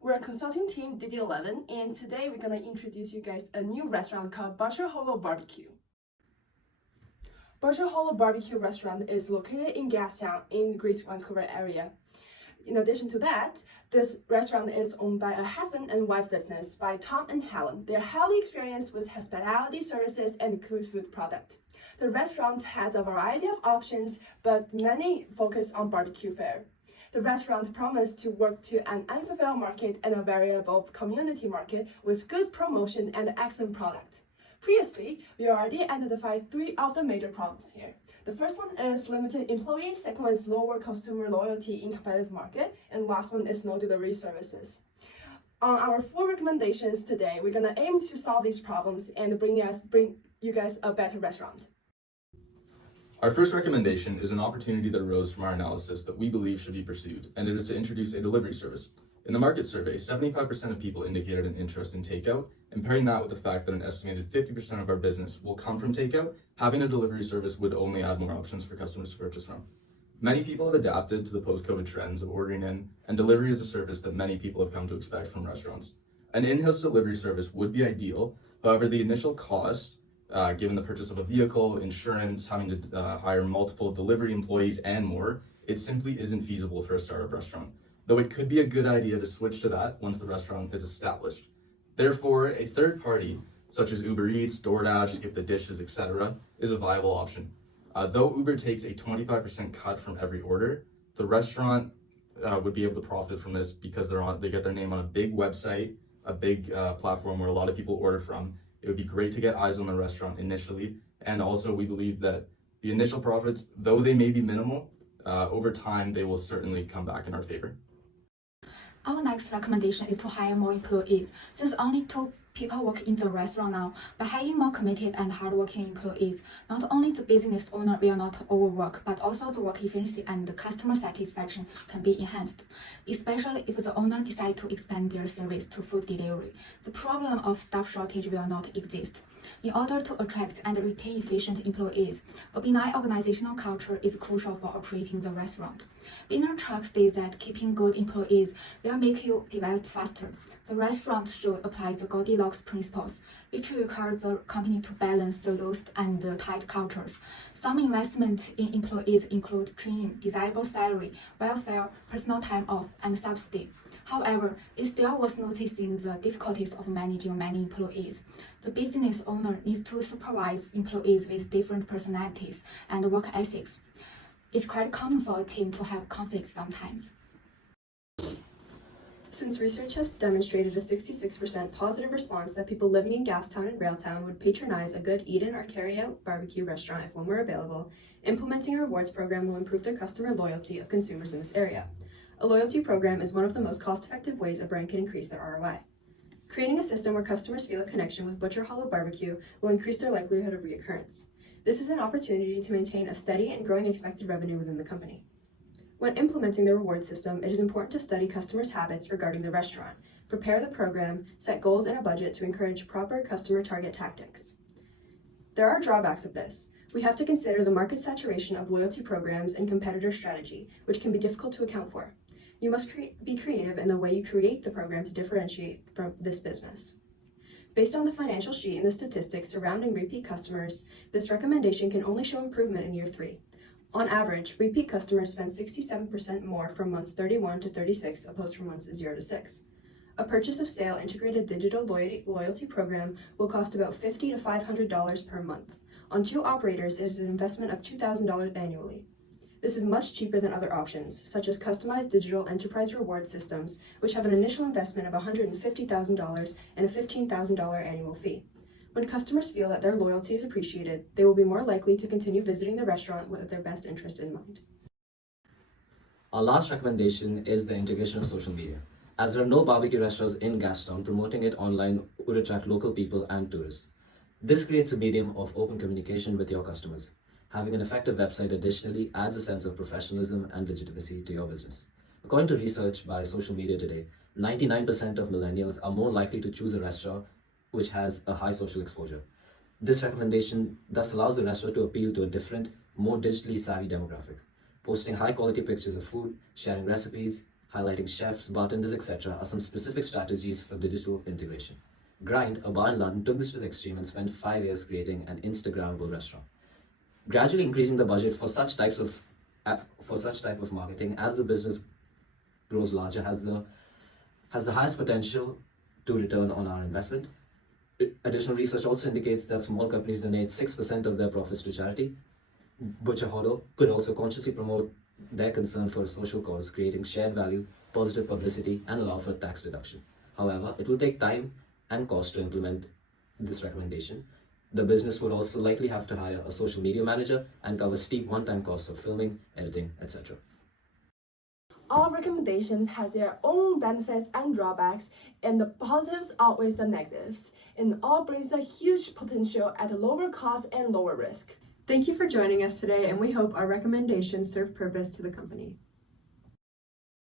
We're a consulting team, DD11, and today we're gonna introduce you guys a new restaurant called Butcher Hollow Barbecue. Butcher Hollow Barbecue restaurant is located in Gastown in the Greater Vancouver area. In addition to that, this restaurant is owned by a husband and wife business by Tom and Helen. They're highly experienced with hospitality services and good food product. The restaurant has a variety of options, but many focus on barbecue fare. The restaurant promised to work to an unfulfilled market and a variable community market with good promotion and excellent product. Previously, we already identified three of the major problems here. The first one is limited employees, second one is lower customer loyalty in competitive market, and last one is no delivery services. On our 4 recommendations today, we're gonna aim to solve these problems and bring you guys a better restaurant. Our first recommendation is an opportunity that arose from our analysis that we believe should be pursued, and it is to introduce a delivery service. In the market survey, 75% of people indicated an interest in takeout, and pairing that with the fact that an estimated 50% of our business will come from takeout, having a delivery service would only add more options for customers to purchase from. Many people have adapted to the post-COVID trends of ordering in, and delivery is a service that many people have come to expect from restaurants. An in-house delivery service would be ideal, however, the initial cost, given the purchase of a vehicle, insurance, having to hire multiple delivery employees and more, it simply isn't feasible for a startup restaurant, though it could be a good idea to switch to that once the restaurant is established. Therefore, a third party, such as Uber Eats, DoorDash, Skip the Dishes, etc., is a viable option. Though Uber takes a 25% cut from every order, the restaurant would be able to profit from this because they get their name on a big website, a big platform where a lot of people order from. It would be great to get eyes on the restaurant initially, and also we believe that the initial profits, though they may be minimal, over time they will certainly come back in our favor. Our next recommendation is to hire more employees. Since only 2 people work in the restaurant now, by hiring more committed and hardworking employees, not only the business owner will not overwork, but also the work efficiency and the customer satisfaction can be enhanced, especially if the owner decides to expand their service to food delivery. The problem of staff shortage will not exist. In order to attract and retain efficient employees, a benign organizational culture is crucial for operating the restaurant. Vaynerchuk states that keeping good employees will make you develop faster. The restaurant should apply the Goldilocks principles, which requires the company to balance the loose and the tight cultures. Some investment in employees include training, desirable salary, welfare, personal time off, and subsidy. However, it still was noticing the difficulties of managing many employees. The business owner needs to supervise employees with different personalities and work ethics. It's quite common for a team to have conflicts sometimes. Since research has demonstrated a 66% positive response that people living in Gastown and Railtown would patronize a good eat-in or carry-out barbecue restaurant if one were available, implementing a rewards program will improve the customer loyalty of consumers in this area. A loyalty program is one of the most cost-effective ways a brand can increase their ROI. Creating a system where customers feel a connection with Butcher Hollow Barbecue will increase their likelihood of reoccurrence. This is an opportunity to maintain a steady and growing expected revenue within the company. When implementing the reward system, it is important to study customers' habits regarding the restaurant, prepare the program, set goals and a budget to encourage proper customer target tactics. There are drawbacks of this. We have to consider the market saturation of loyalty programs and competitor strategy, which can be difficult to account for. You must be creative in the way you create the program to differentiate from this business. Based on the financial sheet and the statistics surrounding repeat customers, this recommendation can only show improvement in year 3. On average, repeat customers spend 67% more from months 31 to 36 opposed from months 0 to 6. A purchase of sale integrated digital loyalty program will cost about $50 to $500 per month. On 2 operators, it is an investment of $2,000 annually. This is much cheaper than other options, such as customized digital enterprise reward systems, which have an initial investment of $150,000 and a $15,000 annual fee. When customers feel that their loyalty is appreciated, they will be more likely to continue visiting the restaurant with their best interest in mind. Our last recommendation is the integration of social media. As there are no barbecue restaurants in Gastown, promoting it online would attract local people and tourists. This creates a medium of open communication with your customers. Having an effective website additionally adds a sense of professionalism and legitimacy to your business. According to research by Social Media Today, 99% of millennials are more likely to choose a restaurant which has a high social exposure. This recommendation thus allows the restaurant to appeal to a different, more digitally savvy demographic, posting high-quality pictures of food, sharing recipes, highlighting chefs, bartenders, etc., are some specific strategies for digital integration. Grind, a bar in London, took this to the extreme and spent 5 years creating an Instagrammable restaurant. Gradually increasing the budget for such type of marketing as the business grows larger has the highest potential to return on our investment. Additional research also indicates that small companies donate 6% of their profits to charity. Butcher Hodo could also consciously promote their concern for a social cause, creating shared value, positive publicity, and allow for tax deduction. However, it will take time and cost to implement this recommendation. The business would also likely have to hire a social media manager and cover steep one-time costs of filming, editing, etc. All recommendations have their own benefits and drawbacks, and the positives outweigh the negatives, and all brings a huge potential at a lower cost and lower risk. Thank you for joining us today, and we hope our recommendations serve purpose to the company.